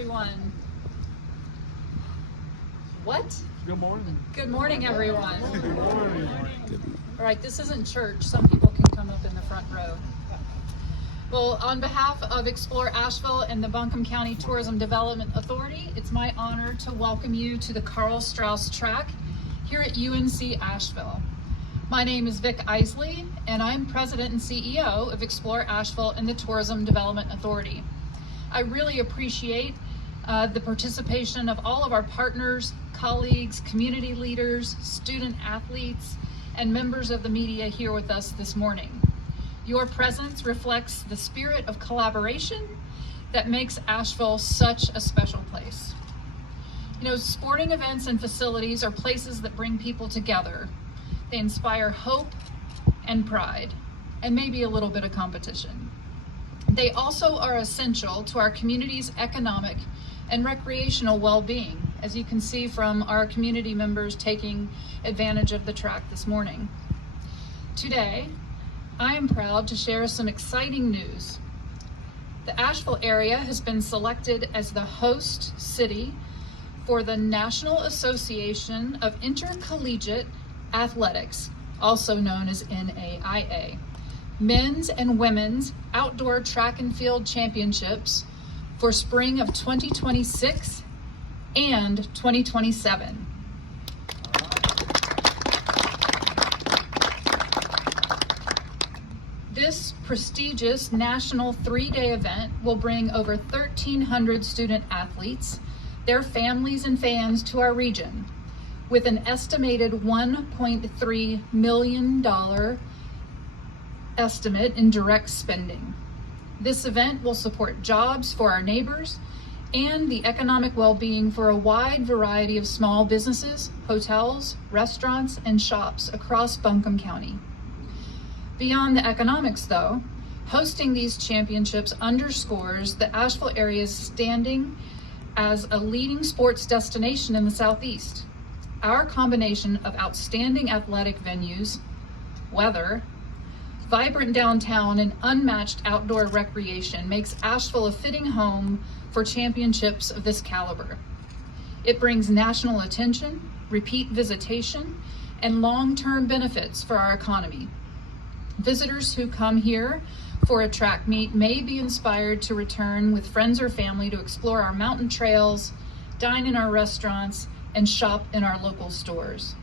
everyone. What? Good morning. Good morning, everyone. Good morning. All right, this isn't church. Some people can come up in the front row. Well, on behalf of Explore Asheville and the Buncombe County Tourism Development Authority, it's my honor to welcome you to the Karl Straus track here at UNC Asheville. My name is Vic Isley, and I'm President and CEO of Explore Asheville and the Tourism Development Authority. I really appreciate the participation of all of our partners, colleagues, community leaders, student athletes, and members of the media here with us this morning. Your presence reflects the spirit of collaboration that makes Asheville such a special place. You know, sporting events and facilities are places that bring people together. They inspire hope and pride, and maybe a little bit of competition. They also are essential to our community's economic and recreational well-being, as you can see from our community members taking advantage of the track this morning. Today, I am proud to share some exciting news. The Asheville area has been selected as the host city for the National Association of Intercollegiate Athletics, also known as NAIA, Men's and Women's Outdoor Track and Field Championships for spring of 2026 and 2027. This prestigious national three-day event will bring over 1,300 student athletes, their families and fans to our region, with an estimated $1.3 million estimate in direct spending. This event will support jobs for our neighbors and the economic well-being for a wide variety of small businesses, hotels, restaurants, and shops across Buncombe County. Beyond the economics, though, hosting these championships underscores the Asheville area's standing as a leading sports destination in the Southeast. Our combination of outstanding athletic venues, weather, vibrant downtown, and unmatched outdoor recreation makes Asheville a fitting home for championships of this caliber. It brings national attention, repeat visitation, and long-term benefits for our economy. Visitors who come here for a track meet may be inspired to return with friends or family to explore our mountain trails, dine in our restaurants, and shop in our local stores.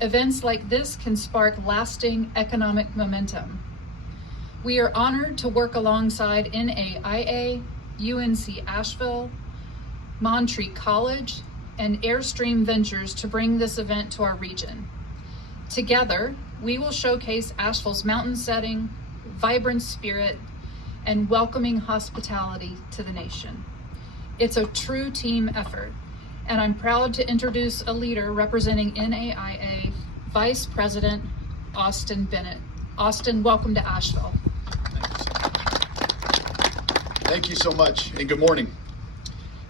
Events like this can spark lasting economic momentum. We are honored to work alongside NAIA, UNC Asheville, Montreat College, and Airstream Ventures to bring this event to our region. Together, we will showcase Asheville's mountain setting, vibrant spirit, and welcoming hospitality to the nation. It's a true team effort, and I'm proud to introduce a leader representing NAIA, Vice President Austin Bennett. Austin, welcome to Asheville. Thank you so much, and good morning.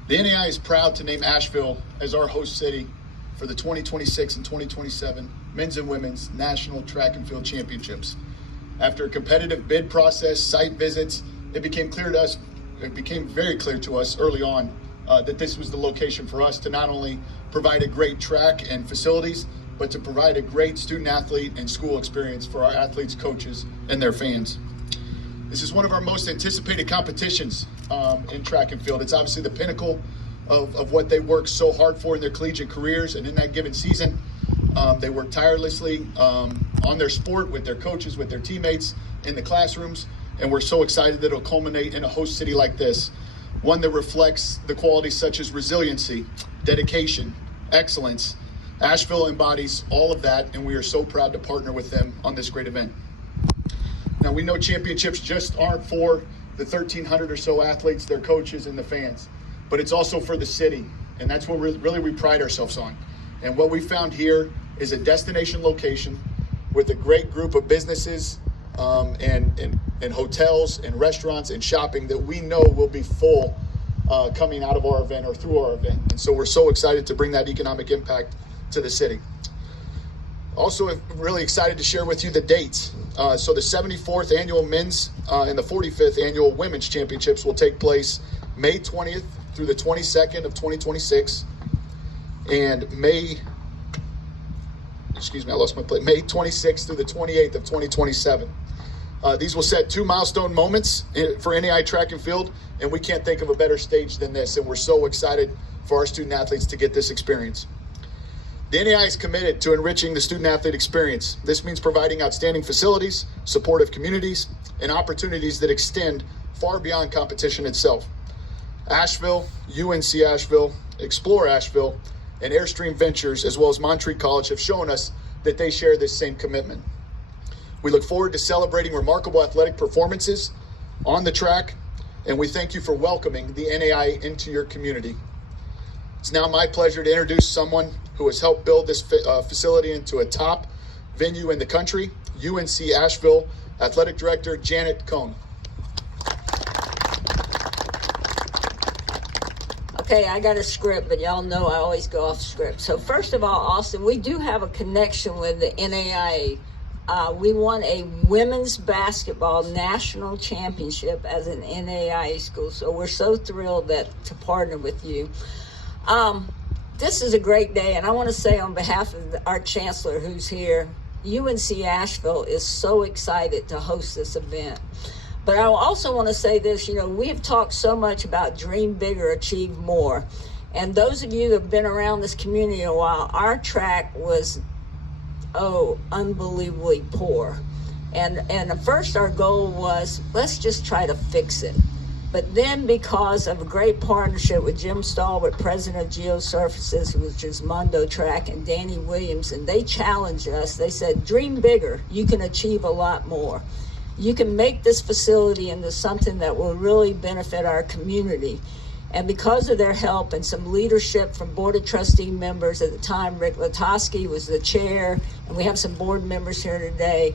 The NAIA is proud to name Asheville as our host city for the 2026 and 2027 Men's and Women's National Track and Field Championships. After a competitive bid process, site visits, it became very clear to us early on that this was the location for us to not only provide a great track and facilities, but to provide a great student athlete and school experience for our athletes, coaches, and their fans. This is one of our most anticipated competitions in track and field. It's obviously the pinnacle of what they work so hard for in their collegiate careers, and in that given season, they work tirelessly on their sport with their coaches, with their teammates in the classrooms, and we're so excited that it'll culminate in a host city like this, one that reflects the qualities such as resiliency, dedication, excellence. Asheville embodies all of that, and we are so proud to partner with them on this great event. Now, we know championships just aren't for the 1,300 or so athletes, their coaches, and the fans, but it's also for the city, and that's what really we pride ourselves on. And what we found here is a destination location with a great group of businesses and hotels and restaurants and shopping that we know will be full coming out of our event or through our event. And so we're so excited to bring that economic impact to the city. Also, I'm really excited to share with you the dates. So the 74th Annual Men's and the 45th Annual Women's Championships will take place May 20th through the 22nd of 2026 and May 26th through the 28th of 2027. These will set 2 milestone moments for NAIA track and field, and we can't think of a better stage than this, and we're so excited for our student athletes to get this experience. The NAIA is committed to enriching the student athlete experience. This means providing outstanding facilities, supportive communities, and opportunities that extend far beyond competition itself. Asheville, UNC Asheville, Explore Asheville, and Airstream Ventures, as well as Montreat College, have shown us that they share this same commitment. We look forward to celebrating remarkable athletic performances on the track, and we thank you for welcoming the NAIA into your community. It's now my pleasure to introduce someone who has helped build this facility into a top venue in the country, UNC Asheville Athletic Director Janet Cohn. Okay, I got a script, but y'all know I always go off script. So first of all, Austin, we do have a connection with the NAIA. We won a women's basketball national championship as an NAIA school, so we're so thrilled to partner with you. This is a great day, and I want to say on behalf of our chancellor who's here, UNC Asheville is so excited to host this event. But I also want to say this, we have talked so much about dream bigger, achieve more. And those of you that have been around this community a while, our track was, unbelievably poor. And at first our goal was, let's just try to fix it. But then because of a great partnership with Jim Stallworth, president of Geosurfaces, which is Mondo Track, and Danny Williams, and they challenged us, they said, dream bigger, you can achieve a lot more. You can make this facility into something that will really benefit our community. And because of their help and some leadership from Board of Trustee members at the time, Rick Latosky was the chair, and we have some board members here today,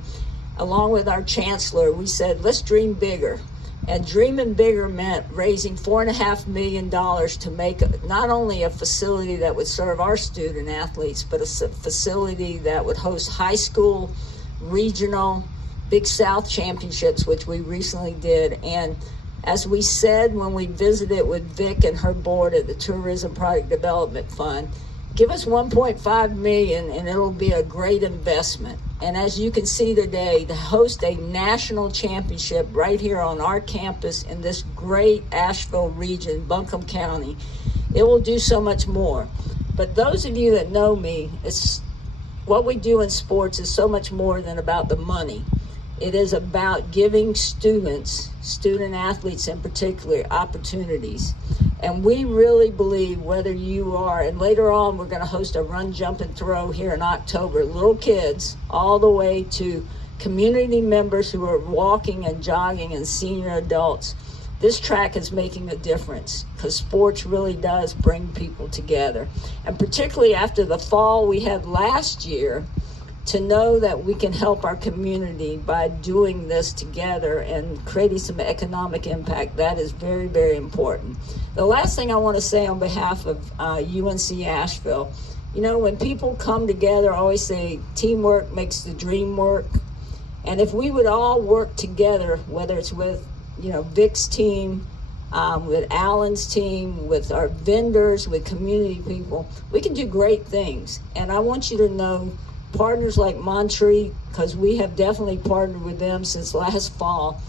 along with our chancellor, we said, let's dream bigger. And dreaming bigger meant raising $4.5 million to make not only a facility that would serve our student athletes, but a facility that would host high school, regional, Big South championships, which we recently did. And as we said when we visited with Vic and her board at the Tourism Product Development Fund, give us $1.5 million and it'll be a great investment. And as you can see today, to host a national championship right here on our campus in this great Asheville region, Buncombe County, it will do so much more. But those of you that know me, what we do in sports is so much more than about the money. It is about giving student athletes in particular, opportunities. And we really believe whether you are, and later on we're going to host a run, jump, and throw here in October, little kids all the way to community members who are walking and jogging and senior adults. This track is making a difference because sports really does bring people together. And particularly after the fall we had last year, to know that we can help our community by doing this together and creating some economic impact, that is very, very important. The last thing I want to say on behalf of UNC Asheville, when people come together, I always say teamwork makes the dream work. And if we would all work together, whether it's with Vic's team, with Alan's team, with our vendors, with community people, we can do great things. And I want you to know partners like Montreat, because we have definitely partnered with them since last fall,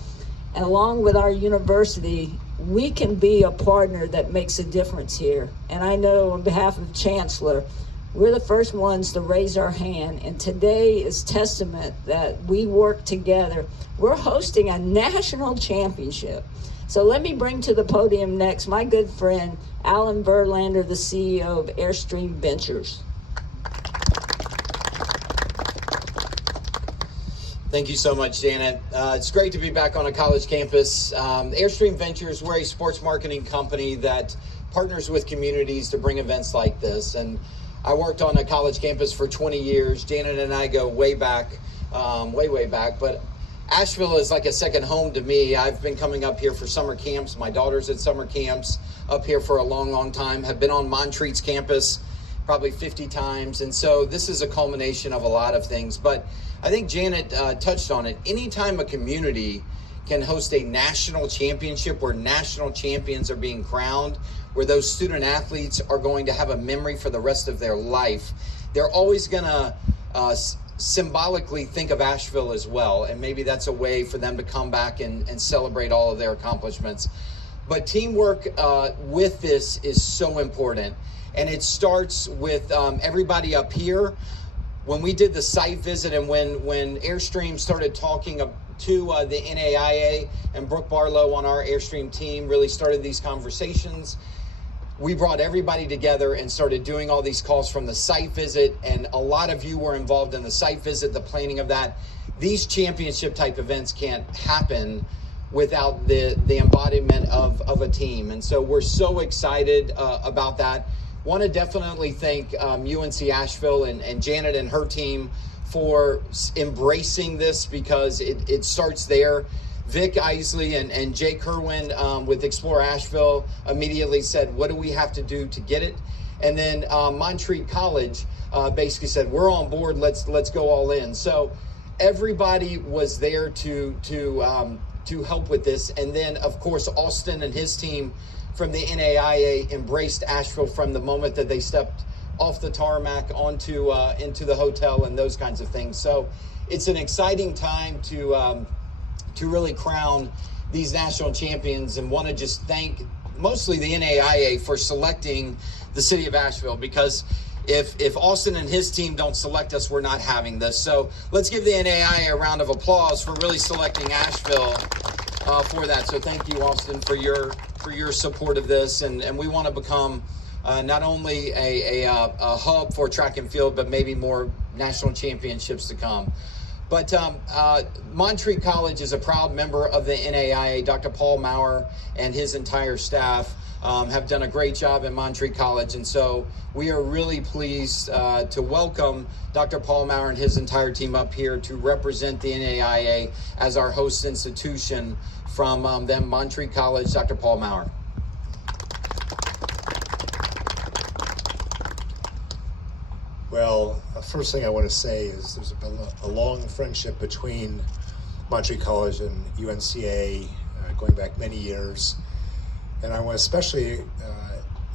and along with our university, we can be a partner that makes a difference here. And I know on behalf of the Chancellor, we're the first ones to raise our hand, and today is testament that we work together. We're hosting a national championship. So let me bring to the podium next my good friend, Alan Verlander, the CEO of Airstream Ventures. Thank you so much, Janet. It's great to be back on a college campus. Airstream Ventures, we're a sports marketing company that partners with communities to bring events like this. And I worked on a college campus for 20 years. Janet and I go way back, way back. But Asheville is like a second home to me. I've been coming up here for summer camps. My daughter's at summer camps up here for a long, long time. Have been on Montreat's campus probably 50 times. And so this is a culmination of a lot of things. But I think Janet touched on it. Anytime a community can host a national championship where national champions are being crowned, where those student athletes are going to have a memory for the rest of their life, they're always going to symbolically think of Asheville as well. And maybe that's a way for them to come back and celebrate all of their accomplishments. But teamwork with this is so important. And it starts with everybody up here. When we did the site visit and when Airstream started talking to the NAIA and Brooke Barlow on our Airstream team really started these conversations, we brought everybody together and started doing all these calls from the site visit. And a lot of you were involved in the site visit, the planning of that. These championship type events can't happen without the embodiment of a team. And so we're so excited about that. Want to definitely thank UNC Asheville and Janet and her team for embracing this, because it starts there. Vic Isley and Jay Kerwin with Explore Asheville immediately said, what do we have to do to get it? And then Montreat College basically said, we're on board, let's go all in. So everybody was there to help with this. And then of course, Austin and his team from the NAIA embraced Asheville from the moment that they stepped off the tarmac onto into the hotel and those kinds of things. So it's an exciting time to really crown these national champions, and want to just thank mostly the NAIA for selecting the city of Asheville, because if Austin and his team don't select us, we're not having this. So let's give the NAIA a round of applause for really selecting Asheville for that. So thank you, Austin, for your support of this, and we want to become not only a hub for track and field, but maybe more national championships to come. But Montreat College is a proud member of the NAIA. Dr. Paul Maurer and his entire staff have done a great job at Montreat College. And so we are really pleased to welcome Dr. Paul Maurer and his entire team up here to represent the NAIA as our host institution from them, Montreat College, Dr. Paul Maurer. Well, first thing I want to say is there's been a long friendship between Montreat College and UNCA going back many years. And I want to especially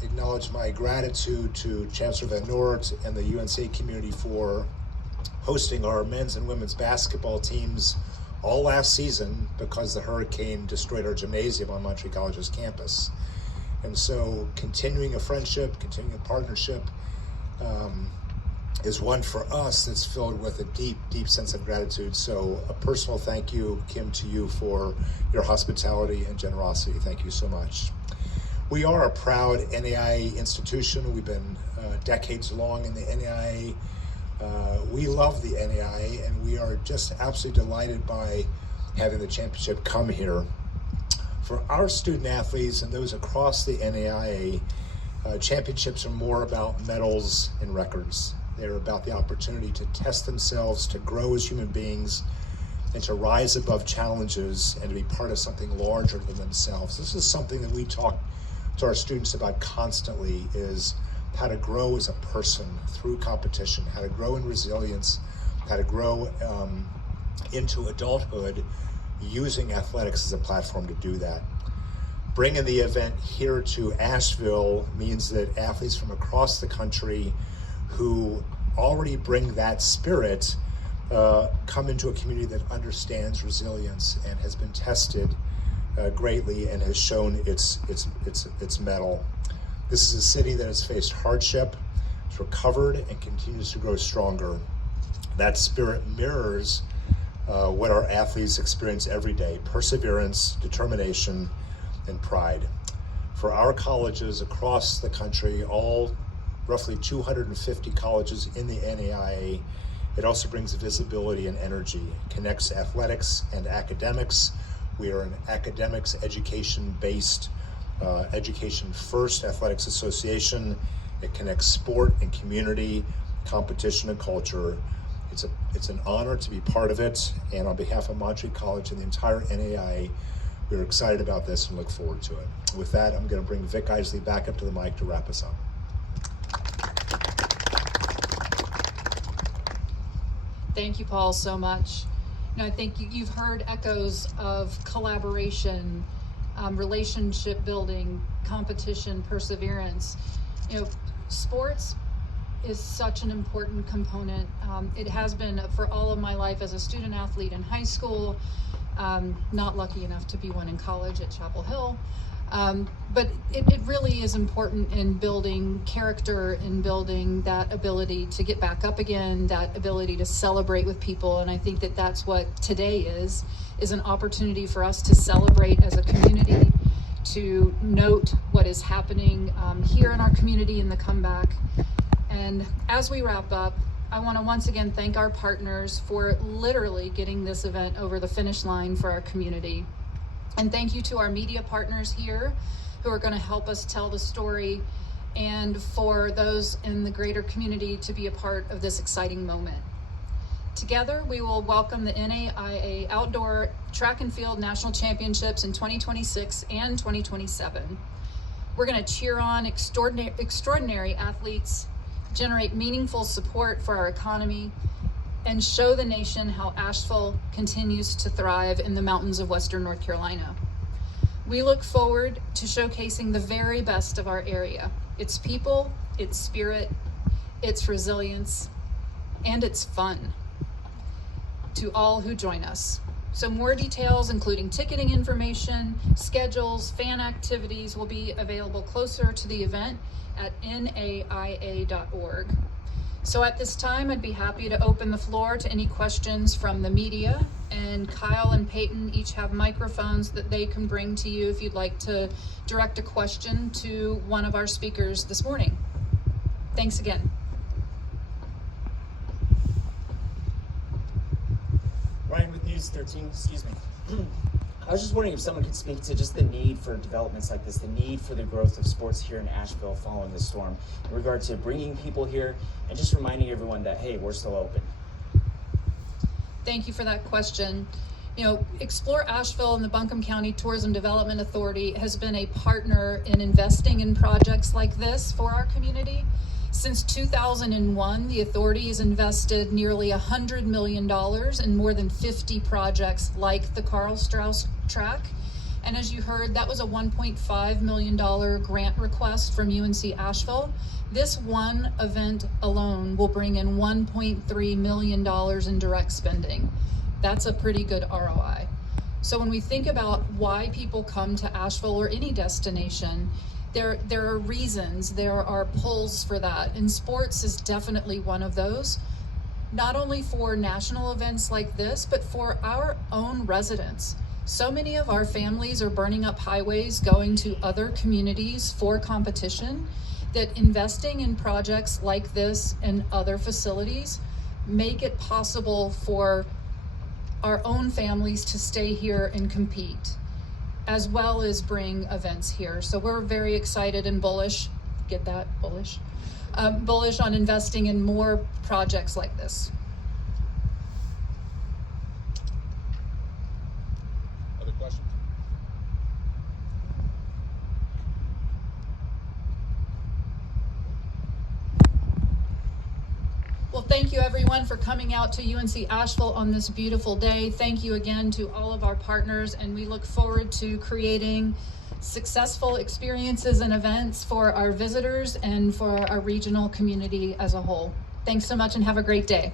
acknowledge my gratitude to Chancellor Van Noort and the UNCA community for hosting our men's and women's basketball teams all last season, because the hurricane destroyed our gymnasium on Montreat College's campus. And so continuing a friendship, continuing a partnership, is one for us that's filled with a deep, deep sense of gratitude. So a personal thank you, Kim, to you for your hospitality and generosity. Thank you so much. We are a proud NAIA institution. We've been decades long in the NAIA. We love the NAIA, and we are just absolutely delighted by having the championship come here. For our student athletes and those across the NAIA, championships are more about medals and records. They're about the opportunity to test themselves, to grow as human beings, and to rise above challenges and to be part of something larger than themselves. This is something that we talk to our students about constantly, is how to grow as a person through competition, how to grow in resilience, how to grow into adulthood using athletics as a platform to do that. Bringing the event here to Asheville means that athletes from across the country who already bring that spirit come into a community that understands resilience and has been tested greatly and has shown its mettle. This is a city that has faced hardship, has recovered, and continues to grow stronger. That spirit mirrors what our athletes experience every day: perseverance, determination, and pride. For our colleges across the country, all roughly 250 colleges in the NAIA, it also brings visibility and energy. It connects athletics and academics. We are an academics education-based, education-first athletics association. It connects sport and community, competition and culture. It's an honor to be part of it, and on behalf of Montreat College and the entire NAIA, we're excited about this and look forward to it. With that, I'm going to bring Vic Isley back up to the mic to wrap us up. Thank you, Paul, so much. I think you've heard echoes of collaboration, relationship building, competition, perseverance. Sports is such an important component. It has been for all of my life as a student athlete in high school, not lucky enough to be one in college at Chapel Hill. But it really is important in building character, in building that ability to get back up again, that ability to celebrate with people. And I think that that's what today is an opportunity for us to celebrate as a community, to note what is happening here in our community in the comeback. And as we wrap up, I want to once again thank our partners for literally getting this event over the finish line for our community. And thank you to our media partners here who are going to help us tell the story, and for those in the greater community to be a part of this exciting moment. Together, we will welcome the NAIA Outdoor Track and Field National Championships in 2026 and 2027. We're going to cheer on extraordinary athletes, generate meaningful support for our economy, and show the nation how Asheville continues to thrive in the mountains of Western North Carolina. We look forward to showcasing the very best of our area, its people, its spirit, its resilience, and its fun, to all who join us. So more details, including ticketing information, schedules, fan activities, will be available closer to the event at naia.org. So at this time, I'd be happy to open the floor to any questions from the media, and Kyle and Peyton each have microphones that they can bring to you if you'd like to direct a question to one of our speakers this morning. Thanks again. Ryan with News 13, excuse me. I was just wondering if someone could speak to just the need for developments like this, the need for the growth of sports here in Asheville following the storm, in regard to bringing people here and just reminding everyone that, hey, we're still open. Thank you for that question. Explore Asheville and the Buncombe County Tourism Development Authority has been a partner in investing in projects like this for our community. Since 2001, the authority has invested nearly $100 million in more than 50 projects like the Karl Straus track. And as you heard, that was a $1.5 million grant request from UNC Asheville. This one event alone will bring in $1.3 million in direct spending. That's a pretty good ROI. So when we think about why people come to Asheville or any destination, there are reasons, there are pulls for that, and sports is definitely one of those. Not only for national events like this, but for our own residents. So many of our families are burning up highways going to other communities for competition, that investing in projects like this and other facilities make it possible for our own families to stay here and compete, as well as bring events here. So we're very excited and bullish, get that, bullish? Bullish on investing in more projects like this. Other questions? Well, thank you everyone for coming out to UNC Asheville on this beautiful day. Thank you again to all of our partners, and we look forward to creating successful experiences and events for our visitors and for our regional community as a whole. Thanks so much and have a great day.